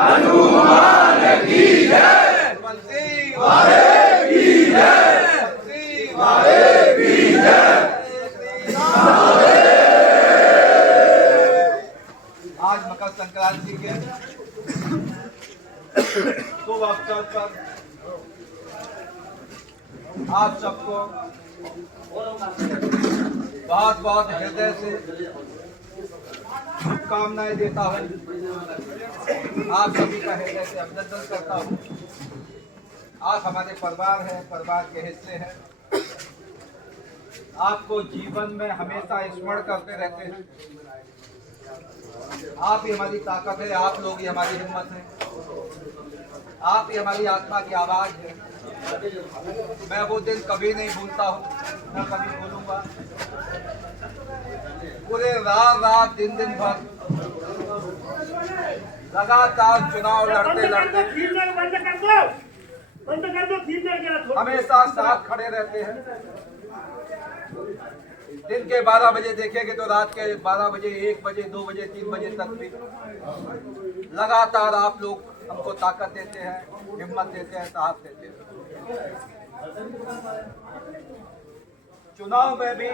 हनुमान की जय, बलदेव वाहे की जय, बलदेव वाहे की जय। आज मकर संक्रांति के शुभ अवसर पर आप सबको बहुत बहुत हृदय से शुभकामनाएं देता हूँ। आप सभी का हृदय से अभिनंदन करता हूँ। आप हमारे परिवार हैं, परिवार के हिस्से हैं। आपको जीवन में हमेशा स्मरण करते रहते हैं। आप ही हमारी ताकत है, आप लोग ही हमारी हिम्मत है, आप ही हमारी आत्मा की आवाज है। मैं वो दिन कभी नहीं भूलता हूँ, न कभी भूलूंगा। पूरे रात दिन भर लगातार चुनाव लड़ते हमेशा साथ खड़े रहते हैं। दिन के 12 बजे देखेंगे तो रात के 12 बजे, 1 बजे, 2 बजे, 3 बजे तक भी लगातार आप लोग हमको ताकत देते हैं, हिम्मत देते हैं, साहस देते हैं। चुनाव में भी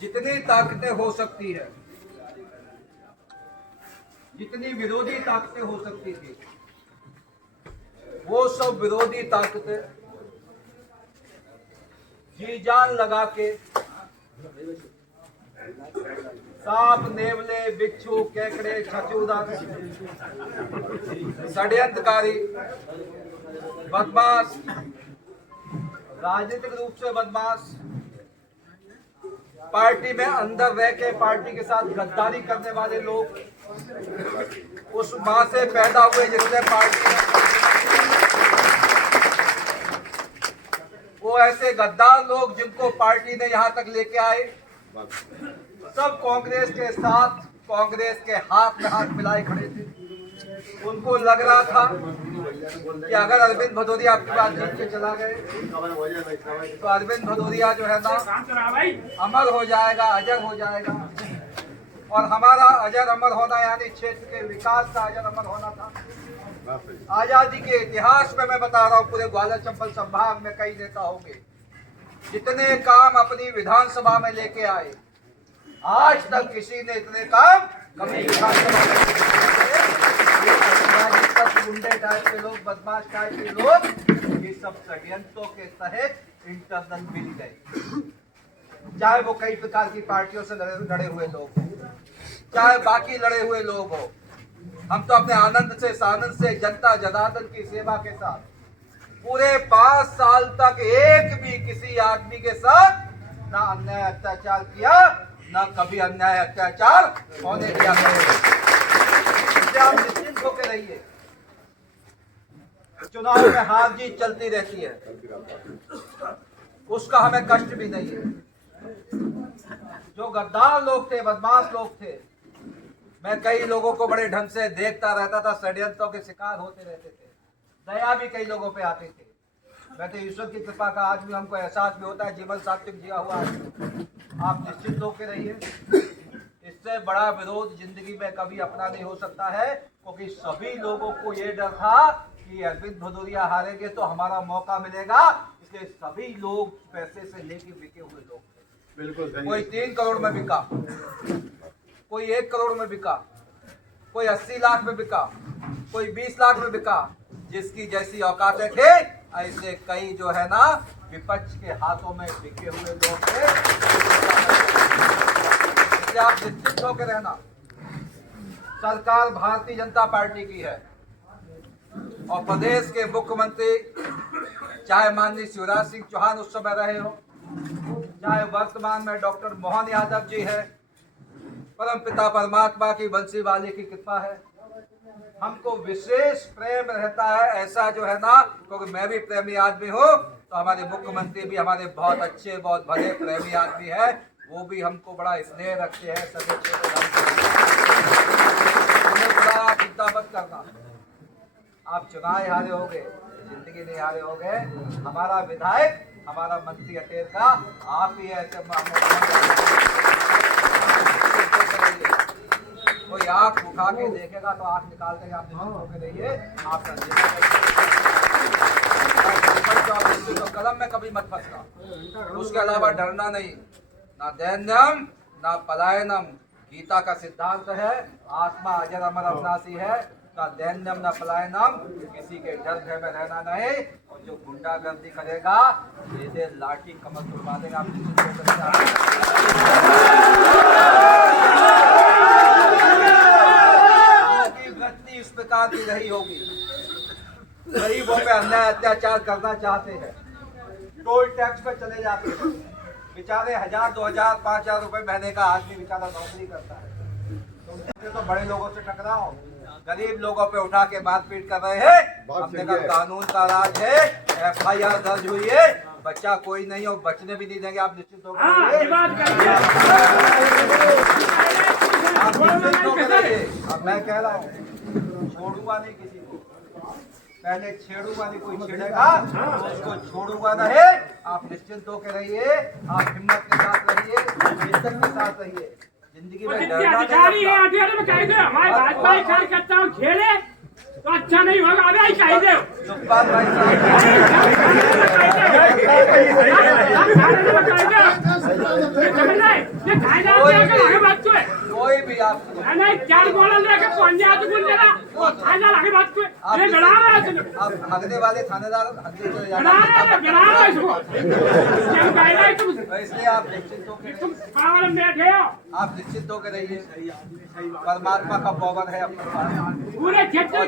जितनी ताकतें हो सकती है, जितनी विरोधी ताकतें हो सकती थी, वो सब विरोधी ताकतें जी जान लगा के सांप, नेवले, बिच्छू, केकड़े, छछूंदर, षड्यंत्रकारी, बदमाश, राजनीतिक रूप से बदमाश, पार्टी में अंदर रह के पार्टी के साथ गद्दारी करने वाले लोग, उस मां से पैदा हुए जिसने पार्टी, वो ऐसे गद्दार लोग जिनको पार्टी ने यहाँ तक लेके आए, सब कांग्रेस के साथ, कांग्रेस के हाथ में हाथ मिलाए खड़े थे। उनको लग रहा था कि अगर अरविंद भदौरिया आपके पास जीत के चला गए तो अरविंद भदौरिया जो है ना अमर हो जाएगा, अजर हो जाएगा। और हमारा अजर अमर होना यानी क्षेत्र के विकास का अजर अमर होना था। आजादी के इतिहास में मैं बता रहा हूँ, पूरे ग्वालियर चंबल संभाग में कई नेता होंगे जितने काम अपनी विधानसभा में लेके आए, आज तक किसी ने इतने काम कभी विधानसभा में, गुंडे टाइप के लोग, बदमाश टाइप के लोग, ये सब षड्यंत्रों के तहत इंटरनल मिल गए। चाहे वो कई प्रकार की पार्टियों से लड़े हुए लोग हो, चाहे बाकी लड़े हुए लोग हो, हम तो अपने आनंद से, सानंद से, जनता जनार्दन की सेवा के साथ पूरे 5 साल तक एक भी किसी आदमी के साथ ना अन्याय अत्याचार किया, ना कभी अन्याय अत्याचार होने दिया। इससे आप निश्चिंत होकर रहिए। चुनाव में हार जीत चलती रहती है, उसका हमें कष्ट भी नहीं है। जो गद्दार लोग थे, बदमाश लोग थे, मैं कई लोगों को बड़े ढंग से देखता रहता था, षड्यंत्रों के शिकार होते रहते थे, दया भी कई लोगों पे आती थी। मैं तो ईश्वर की कृपा का आज भी हमको एहसास भी होता है, जीवन सात्विक जिया हुआ है। आप निश्चित होकर रहिए, इससे बड़ा विरोध जिंदगी में कभी अपना नहीं हो सकता है, क्योंकि सभी लोगों को ये डर था कि अरविंद भदौरिया हारेंगे तो हमारा मौका मिलेगा, इसलिए सभी लोग पैसे से लेके बिके हुए लोग थे। बिल्कुल, कोई 3 करोड़ में बिका, कोई 1 करोड़ में बिका, कोई 80 लाख में बिका, कोई 20 लाख में बिका। जिसकी जैसी औकातें थे, ऐसे कई जो है ना विपक्ष के हाथों में बिके हुए लोग थे। इसलिए आप निश्चित होकर रहना, सरकार भारतीय जनता पार्टी की है और प्रदेश के मुख्यमंत्री चाहे माननीय शिवराज सिंह चौहान उस समय रहे हो, चाहे वर्तमान में डॉक्टर मोहन यादव जी है, परम पिता परमात्मा की बंसी वाले की कृपा है। हमको विशेष प्रेम रहता है ऐसा जो है ना, क्योंकि मैं भी प्रेमी आदमी हूँ, तो हमारे मुख्यमंत्री भी हमारे बहुत अच्छे, बहुत भले प्रेमी आदमी है। वो भी हमको बड़ा स्नेह रखते हैं, सभी चिंता मत करना। आप चुनाव हारे होगे, जिंदगी नहीं हारे होगे। हमारा विधायक, हमारा मंत्री अटेर का आप ही ऐसे कोई आंख उठा के देखेगा तो आंख निकाल देंगे। आप निश्चित होकर रहिए, आपका तो कलम में कभी मत फंसना। उसके अलावा डरना नहीं, ना दैन्यम ना पलायनम। गीता का सिद्धांत है आत्मा अजर अमर अविनाशी है, ना दैन्यम ना पलायनम। किसी के डर भय में रहना नहीं, और जो गुंडागर्दी करेगा सीधे लाठी कमर तुड़वा देगा। आप वृत्ति इस प्रकार की रही होगी, गरीबों पे अन्याय अत्याचार करना चाहते हैं, टोल टैक्स पे चले जाते हैं, बेचारे 1000, 2000, 5000 रुपए महीने का आदमी बेचारा नौकरी करता है, तो बड़े लोगों से टकराओ, गरीब लोगों पे उठा के मारपीट कर रहे हैं। हमने कहा कानून का राज है, FIR दर्ज हुई है, बच्चा कोई नहीं और बचने भी नहीं देंगे। आप निश्चित होकर अब मैं कह रहा हूँ छोड़ूंगा नहीं किसी को, पहले छेड़ूंगा नहीं, कोई छेड़ेगा उसको छोड़ूंगा नहीं। आप निश्चिंत होकर रहिए, आप हिम्मत के साथ रहिए, इज्जत के साथ रहिए। जिंदगी में अधिकारी है, अधिकारी में कह दे हमारे भाजपा कार्यकर्ता खेले तो अच्छा नहीं होगा। अभी कह दे सुखपाल भाई कोई भी आप भागने वाले थानेदार इसलिए आप निश्चित होकर रहिए, परमात्मा का पवन है अपने पास। पूरे क्षेत्र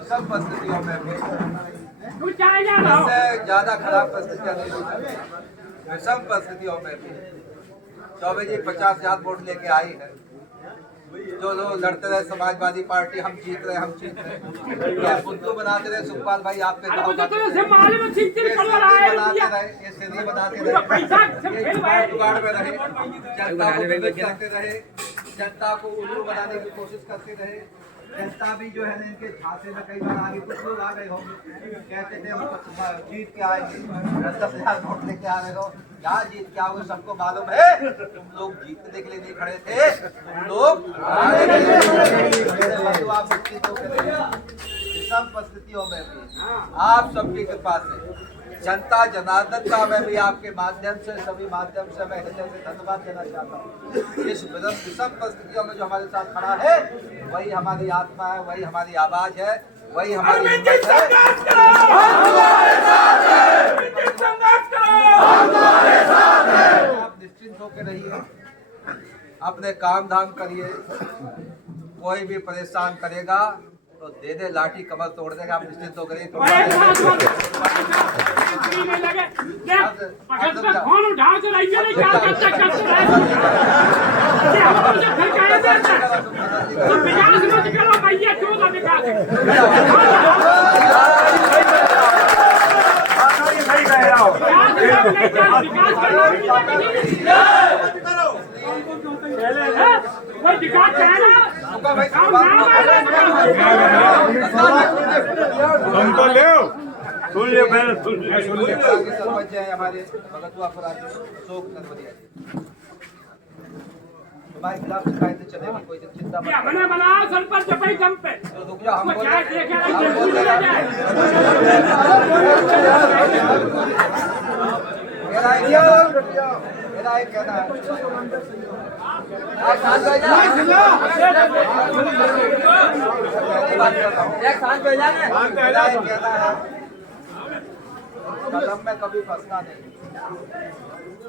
सब परिस्थितियों में ज्यादा खराब परिस्थितियां नहीं होती, विषम परिस्थितियों में भी चौबे जी 50,000 वोट लेके आई है। जो लोग लड़ते रहे समाजवादी पार्टी, हम जीत रहे ये बुद्धू बनाते रहे। सुखपाल भाई आप पे बनाते रहे, जुगाड़ में रहे, जनता को उल्लू बनाने की कोशिश करते रहे। जनता भी जो है ना इनके झांसे में कई बार आगे, कुछ लोग आ गए होंगे, कहते थे हम जीत के आएंगे, 10,000 वोट लेके आ रहे हो, यहाँ जीत के आओगे। सबको मालूम है तुम लोग जीतने के लिए नहीं खड़े थे, तुम लोग आप विषम परिस्थितियों में भी आप सबकी कृपा से, जनता जनार्दन का मैं भी आपके माध्यम से, सभी माध्यम से मैं हृदय से धन्यवाद देना चाहता हूँ। इस विषम परिस्थितियों में जो हमारे साथ खड़ा है वही हमारी आत्मा है, वही हमारी आवाज है, वही हमारी हिम्मत है। आप निश्चिंत होकर रहिए, अपने काम धाम करिए, कोई भी परेशान करेगा तो दे दे लाठी कमर तोड़ देगा। आप निश्चिंत होकर सरपंच है हमारे भगतुआपुर अशोक नरवरिया जी, तुम्हारे खिलाफ शिकायतें चलेगी, कोई चिंता मत बना सरपंच भाई दम पे तो रुक जाओ। हम मेरा एक कहना है, कदम में कभी फंसना नहीं।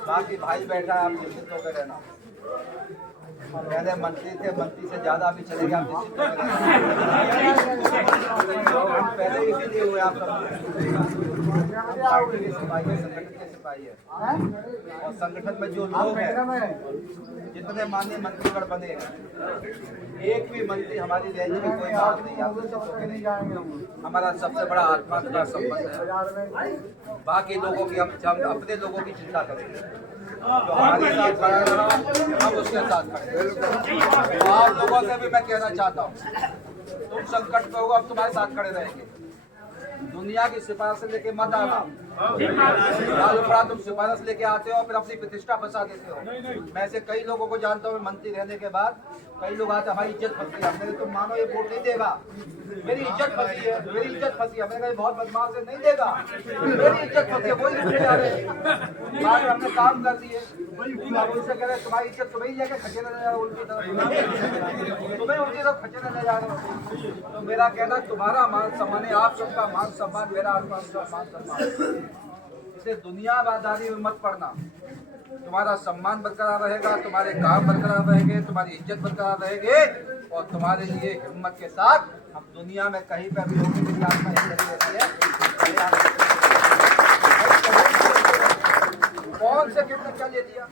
बाकी भाई बैठा है, आप निश्चित होकर रहना। पहले मंत्री थे, मंत्री से ज्यादा अभी चलेगा, आप निश्चित होकर रहना। पहले इसीलिए हुए आप सब पार्टी के सिपाही है, संगठन के सिपाही है, और संगठन में जो लोग हैं, जितने माननीय मंत्रीगण बने हैं, एक भी मंत्री हमारी रेंज में कोई बात नहीं। आप निश्चित होकर नहीं, हमारा सबसे बड़ा आत्मा का संबंध है। बाकी लोगों की हम अपने लोगों की चिंता करेंगे, जो हमारे साथ खड़ा है हम उसके साथ खड़े। तो आप लोगों से भी मैं कहना चाहता हूँ, तुम संकट में होगा, अब तुम्हारे साथ खड़े रहेंगे। दुनिया की सिफारिश लेके मत आना, ठीक बात है। लाल उपड़ा तुम सिफारिश लेके आते हो फिर अपनी प्रतिष्ठा फंसा देते हो। मैं ऐसे कई लोगों को जानता हूँ, मंत्री रहने के बाद कई लोग आते हमारी इज्जत फंसी है। हमने तुम मानो ये वोट नहीं देगा, मेरी इज्जत फंसी है, मेरी इज्जत फंसी है। मैंने कहा बहुत बदमाश है, नहीं देगा, मेरी इज्जत फंसी है, वही रुके जा रहे हैं। बाद में हमने काम कर दिए, उनसे कह रहे तुम्हारी इज्जत तुम्हें जाके खचेने ले जा रहे हो, उनकी तरफ तुम्हें उनकी तरफ खचेने ले जा रहे हो। तो मेरा कहना तुम्हारा मान सम्मान है, आप सबका मान सम्मान, मेरा मान सम्मान। इसे दुनियादारी में मत पड़ना। तुम्हारा सम्मान बरकरार रहेगा, तुम्हारे काम बरकरार रहेंगे, तुम्हारी इज्जत बरकरार रहेगी और तुम्हारे लिए हिम्मत के साथ हम दुनिया में कहीं पर भी होंगे। मेरी आत्मा यही लगी रहती है। कौन से कितने क्या ले लिया,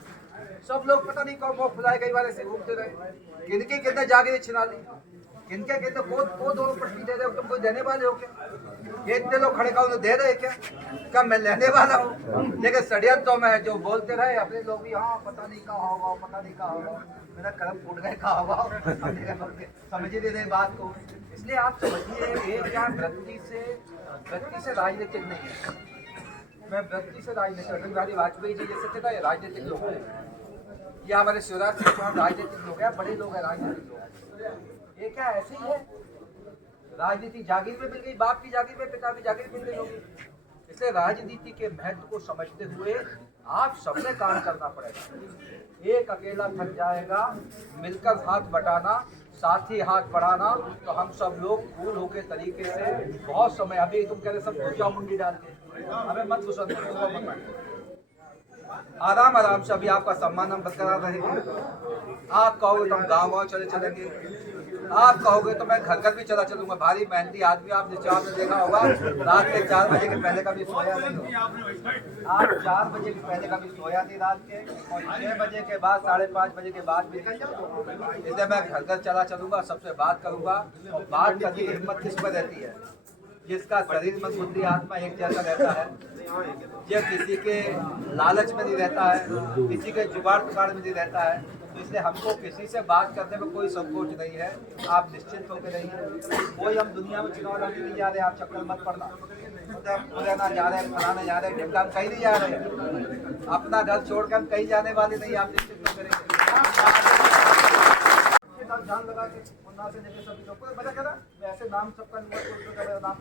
सब लोग पता नहीं कौन मुंह फुलाए गई वाले से घूमते रहे। किनके कितने जागीरें छिना ली, किनके कितने को दोनों पट्टी दे रहे हो, तुम कोई देने वाले हो क्या? ये इतने लोग खड़े का दे रहे क्या मैं लेने वाला हूँ? लेकिन षड्यंत्र तो मैं जो बोलते रहे अपने लोग भी, हाँ पता नहीं कहाँ होगा, पता नहीं कहाँ होगा, मेरा कर्म फूट गए कहाँ होगा, समझ ही नहीं बात को। इसलिए आप समझिए ये क्या वृत्ति से राजनीतिक नहीं है। मैं वृत्ति से राजनीतिक, अटल बिहारी वाजपेयी जी जैसे थे ना, ये राजनीतिक लोग हैं। ये हमारे शिवराज सिंह चौहान राजनीतिक लोग हैं, बड़े लोग हैं राजनीतिक लोग। ये क्या ऐसे ही है? राजनीति जागीर में मिल गई, बाप की जागीर में पिता की जागीर मिल गई होगी। इसलिए राजनीति के महत्व को समझते हुए आप सबने काम करना पड़ेगा। एक अकेला थक जाएगा, मिलकर हाथ बटाना, साथ ही हाथ बढ़ाना, तो हम सब लोग फूल होके तरीके से बहुत समय, अभी तुम कह रहे सब पूजा मुंडी डाल के हमें मत घुसा, आराम आराम से अभी आपका सम्मान हम बरकरार रहेगा। आप कहोगे तो हम गाँव चलेंगे, आप कहोगे तो मैं घर भी चलूंगा। भारी मेहनती आदमी, आपने 4 बजे देखा होगा, रात के 4 बजे के पहले कभी सोया नहीं हो। आप 4 बजे के पहले कभी सोया नहीं रात के, और 6 बजे के बाद 5:30 बजे के बाद भी निकल जाओ। इसलिए मैं घर चलूंगा, सबसे बात करूंगा। और बात करने की हिम्मत किस पर रहती है? जिसका शरीर मन बुद्धि आत्मा एक जैसा रहता है, जो किसी के लालच में नहीं रहता है, किसी के जुगाड़ पुगाड़ में नहीं रहता है। तो इसलिए हमको किसी से बात करने में कोई संकोच नहीं है। आप निश्चिंत होकर रहिए। कोई हम दुनिया में चुनाव लड़ने नहीं जा रहे, आप चक्कर मत पड़ना। ना जा रहे हैं, फलाना जा रहे हैं, ढिमका हम कहीं नहीं जा रहे हैं। अपना घर छोड़कर हम कहीं जाने वाले नहीं, आप निश्चिंत होकर रहिए। ध्यान लगा के से लेके सभी लोग को मजा करा, ऐसे नाम सबका नाम।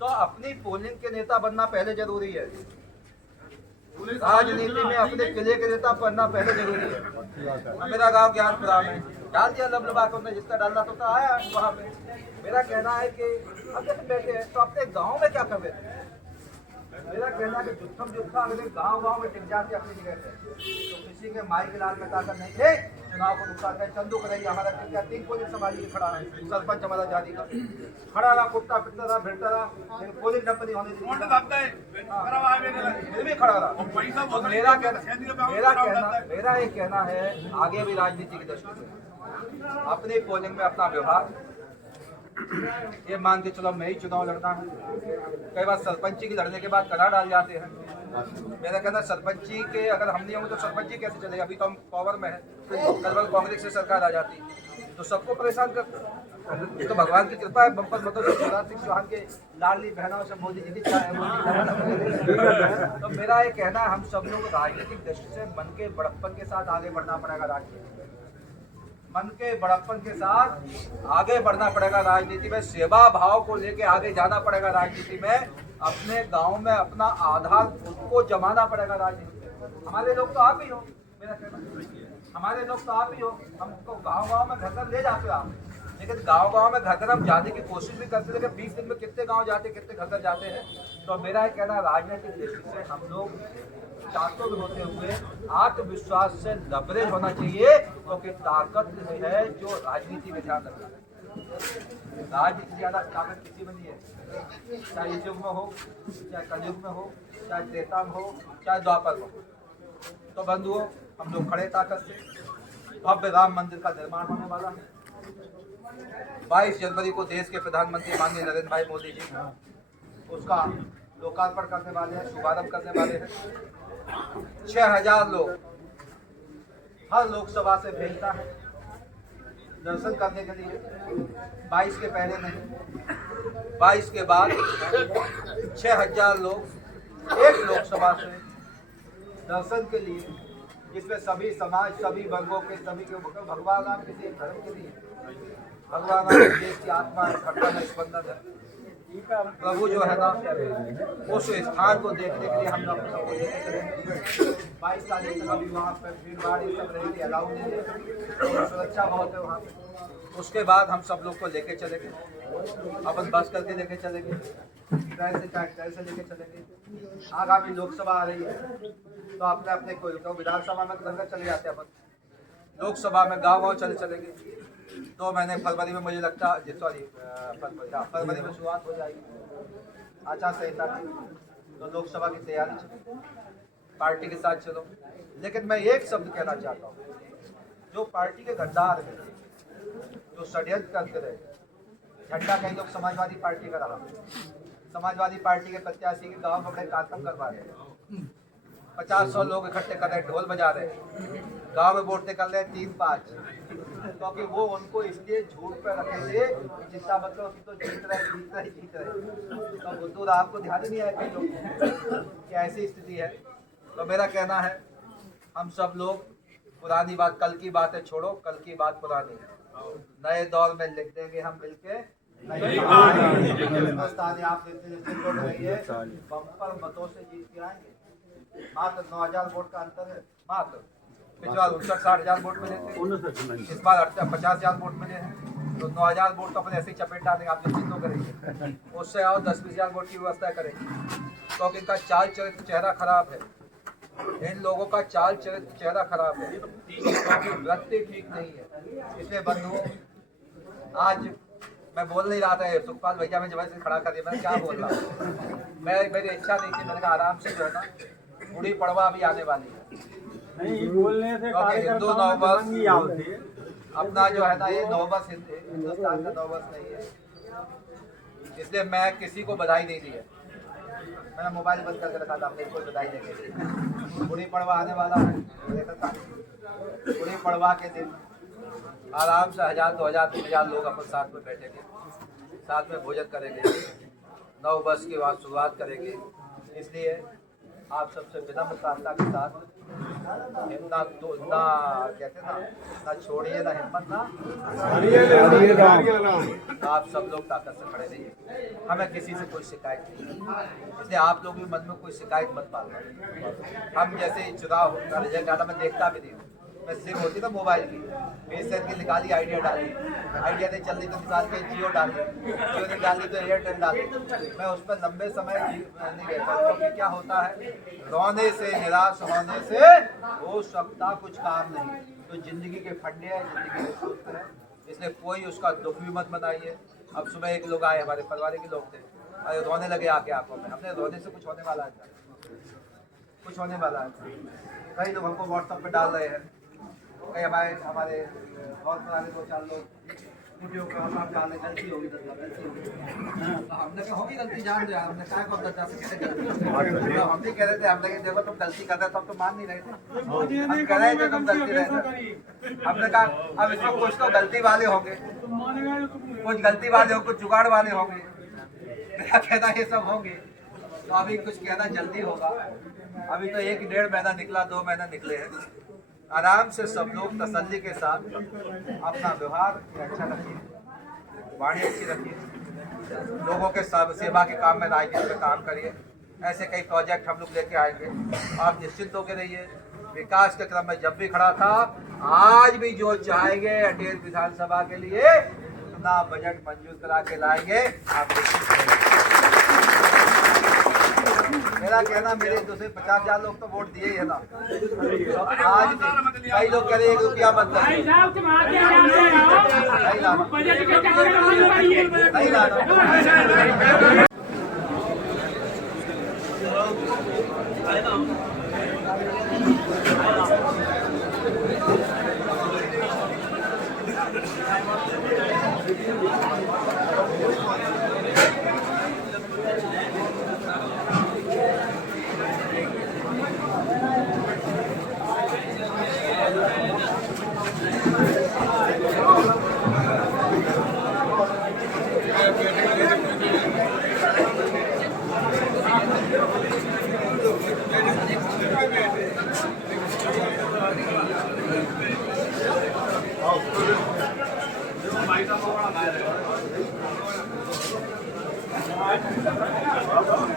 तो अपनी पोलिंग के नेता बनना पहले जरूरी है। राजनीति में अपने किले के नेता बनना पहले जरूरी है। मेरा गांव ज्ञानपुरा में डाल दिया लबलबा को, जिसका डालना तो आया वहाँ पे। मेरा कहना है कि अब जैसे बैठे हैं तो अपने गांव में क्या कर रहे थे? मेरा कहना है कि जुत्थम अगले गांव में टिक जाते अपनी जगह पे, तो किसी के माई के लाल में ताकत नहीं थे चुनाव को नुकसान करे। चंदू कराई हमारा 3 पोलिंग संभाली खड़ा है, सरपंच हमारा जारी का खड़ा रहा, कुत्ता पिटता रहा, भिड़ता रहा, लेकिन पोलिंग कंपनी होने फिर भी खड़ा रहा। तो मेरा ये कहना है आगे भी राजनीति की दृष्टि से अपनी पोलिंग में अपना व्यवहार, ये मान के चलो मैं ही चुनाव लड़ता हूँ। कई बार सरपंची की लड़ने के बाद करा डाल जाते हैं। मेरा कहना सरपंची के अगर हम नहीं होंगे तो सरपंची कैसे चलेगा? अभी तो हम पावर में है, कल कांग्रेस से सरकार आ जाती तो सबको परेशान करते। तो भगवान की कृपा है, बम्पर मतों से शिवराज सिंह चौहान के लाडली बहनों से मोदी जी की चाय है। तो मेरा ये कहना है हम सब लोग राजनीतिक दृष्टि से मन के बड़प्पन के साथ आगे बढ़ना पड़ेगा। राजनीति मन के बड़प्पन के साथ आगे बढ़ना पड़ेगा। राजनीति में सेवा भाव को लेके आगे जाना पड़ेगा। राजनीति में अपने गांव में अपना आधार खुद को जमाना पड़ेगा। राजनीति में हमारे लोग तो आप ही हो, मेरा कहना हमारे लोग तो आप ही हो। हमको गांव में घर ले जाते हो आप, लेकिन गांव में घर हम जाने की कोशिश भी करते, लेकिन 20 दिन में कितने गाँव जाते, कितने घर जाते हैं। तो मेरा ये कहना राजनीतिक दृष्टि से हम लोग चातुर होते हुए आत्मविश्वास से लबरेज होना चाहिए, क्योंकि ताकत है जो राजनीति में ध्यान रखना है। राजनीति ज्यादा ताकत किसी में नहीं है, चाहे युग में हो, चाहे कलयुग में हो, चाहे त्रेता में हो, चाहे द्वापर में हो। तो बंधुओं हम लोग खड़े ताकत से भव्य राम मंदिर का निर्माण होने वाला है। 22 जनवरी को देश के प्रधानमंत्री माननीय नरेंद्र भाई मोदी जी उसका लोकार्पण करने वाले हैं, शुभारंभ करने वाले हैं। 6000 लोग हर लोकसभा से भेजता है दर्शन करने के लिए। 22 के पहले नहीं, 22 के बाद 6000 लोग एक लोकसभा से दर्शन के लिए, जिसमें सभी समाज, सभी वर्गों के, सभी के, भगवान राम के लिए, धर्म के लिए, भगवान राम देश की आत्मा है, धड़कन है, स्पंदन है। प्रभु जो है ना, उस स्थान को देखने के लिए हम लोग सबको लेके चलेंगे। 22 तारीख तक अभी वहाँ पर भीड़ भाड़ ये सब रहेगी, अलाउ नहीं है, सुरक्षा बहुत है वहाँ पे। उसके बाद हम सब लोग को लेके चलेंगे, अपन बस करके लेके चलेंगे, ट्रेन से चाहे ट्रेन से लेके चलेंगे। आगामी लोकसभा आ रही है, तो अपने अपने को विधानसभा में घर चले जाते हैं अपन, लोकसभा में गाँव चलेंगे। 2 महीने फरवरी में मुझे लगता है, सॉरी फरवरी में शुरुआत हो जाएगी आचार संहिता की, तो लोकसभा की तैयारी चलो, पार्टी के साथ चलो। लेकिन मैं एक शब्द कहना चाहता हूँ, जो पार्टी के गद्दार हैं, जो षड्यंत्र करते रहे, झंडा कई लोग समाजवादी पार्टी का रहा, समाजवादी पार्टी के प्रत्याशी के गाँव में बड़े कार्यक्रम करवा रहे हैं, 50-100 लोग इकट्ठे कर रहे, ढोल बजा रहे, गांव में वोट निकल रहे 3-5, क्योंकि वो उनको इसलिए झूठ पे रखे थे, जितना मतलब कि तो जीत रहे। तो बुद्धू राम को ध्यान ही नहीं आया कई लोग कि ऐसी स्थिति है। तो मेरा कहना है, हम सब लोग पुरानी बात, कल की बातें छोड़ो, कल की बात पुरानी है, नए दौर में लिख देंगे हम मिलके। हिंदुस्तानी आप लोग रहिए, बम्पर मतों से जीत के आएंगे। मात्र 9,000 वोट का अंतर है, मात्र। पिछला 59-60,000 वोट मिले थे, इस बार 50,000 वोट मिले हैं, तो 9,000 वोट तो अपने ऐसे ही चपेट डालेंगे, आप निश्चित तो करेंगे, उससे और 10-20,000 वोट की व्यवस्था करेंगे। तो इनका चाल चरित्र चेहरा खराब है, इन लोगों का चाल चरित्र चेहरा खराब है, व्यक्ति ठीक नहीं है। इसलिए बंधुओं, आज मैं बोल नहीं रहा था, सुखपाल भैया में जब से खड़ा कर दिया, मैंने क्या बोल रहा, मेरी इच्छा नहीं थी, मैंने कहा आराम से जो है ना, गुड़ी पड़वा अभी आने वाली है, नहीं बोलने से हिंदू नववर्ष अपना जो है ना, ये नववर्ष हिंदुस्तान का नववर्ष नहीं है, इसलिए मैं किसी को बधाई नहीं दी है। मैंने मोबाइल बंद करके रखा था, हमने कोई बधाई देंगे। गुड़ी पड़वा आने वाला है, गुड़ी पड़वा के दिन आराम से 1,000, 2,000, 3,000 लोग अपन साथ में बैठेंगे, साथ में भोजन करेंगे, नव वर्ष की बात शुरुआत करेंगे। इसलिए आप सबसे विनम्र प्रार्थना के साथ, इतना तो इतना कहते ना, ना छोड़िए ना हिम्मत ना, आप सब लोग ताकत से खड़े रहिए, हमें किसी से कोई शिकायत नहीं, इसलिए आप लोग भी मन में कोई शिकायत मत पालना। हम जैसे चुनाव का रिजल्ट डाला, मैं देखता भी नहीं हूँ, मैं सिम होती ना मोबाइल की, बेसन की निकाली, आइडिया डाली, आइडिया नहीं चल रही तो निकाल के जियो डाली, जियो नहीं डाली तो एयरटेल डाली। मैं उस पर लंबे समय नहीं रहता, क्योंकि क्या होता है, रोने से, निराश होने से हो सकता कुछ काम नहीं, तो जिंदगी के फंडे हैं, जिंदगी के सूत्र है, इसलिए कोई उसका दुख भी मत मनाइए। अब सुबह एक लोग आए, हमारे परिवार के लोग थे, अरे रोने लगे आके आंखों में, हमने रोने से कुछ होने वाला है, कुछ होने वाला है। कई लोग हमको व्हाट्सएप पे डाल रहे हैं, कई हमारे और पुराने 2-4 लोग वीडियो पे हम डाल रहे, गलती होगी, गलती होगी, हमने कहा होगी गलती, जान दो यार, हमने कहा कौन दर्जा से कैसे गलती, हम भी कह रहे थे, हमने कहा देखो तुम गलती कर रहे, तब तो मान नहीं रहे थे, हम कह रहे थे तुम गलती रहे थे, हमने कहा अब इसमें कुछ तो गलती वाले होंगे, कुछ गलती वाले होंगे, कुछ जुगाड़ वाले होंगे, मेरा कहना ये सब होंगे। तो अभी कुछ कहना जल्दी होगा, अभी तो 1-1.5 महीना निकला, 2 महीना निकले हैं। आराम से सब लोग तसल्ली के साथ अपना व्यवहार अच्छा रखिए, वाणी अच्छी रखिए, लोगों के सेवा के काम में, राजनीति में काम करिए। ऐसे कई प्रोजेक्ट हम लोग लेके आएंगे, आप निश्चिंत होकर रहिए। विकास के क्रम में जब भी खड़ा था, आज भी जो चाहेंगे अटेर विधानसभा के लिए अपना बजट मंजूर करा के लाएंगे। आप मेरा कहना, मेरे 250,000 लोग तो वोट दिए ही है ना, तो आज भी कई लोग कह रहे 1 रुपया मत भाई साहब तुम आगे नहीं लाना, बजट के चक्कर में मत पड़िए, नहीं लाना।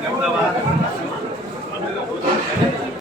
अहमदाबाद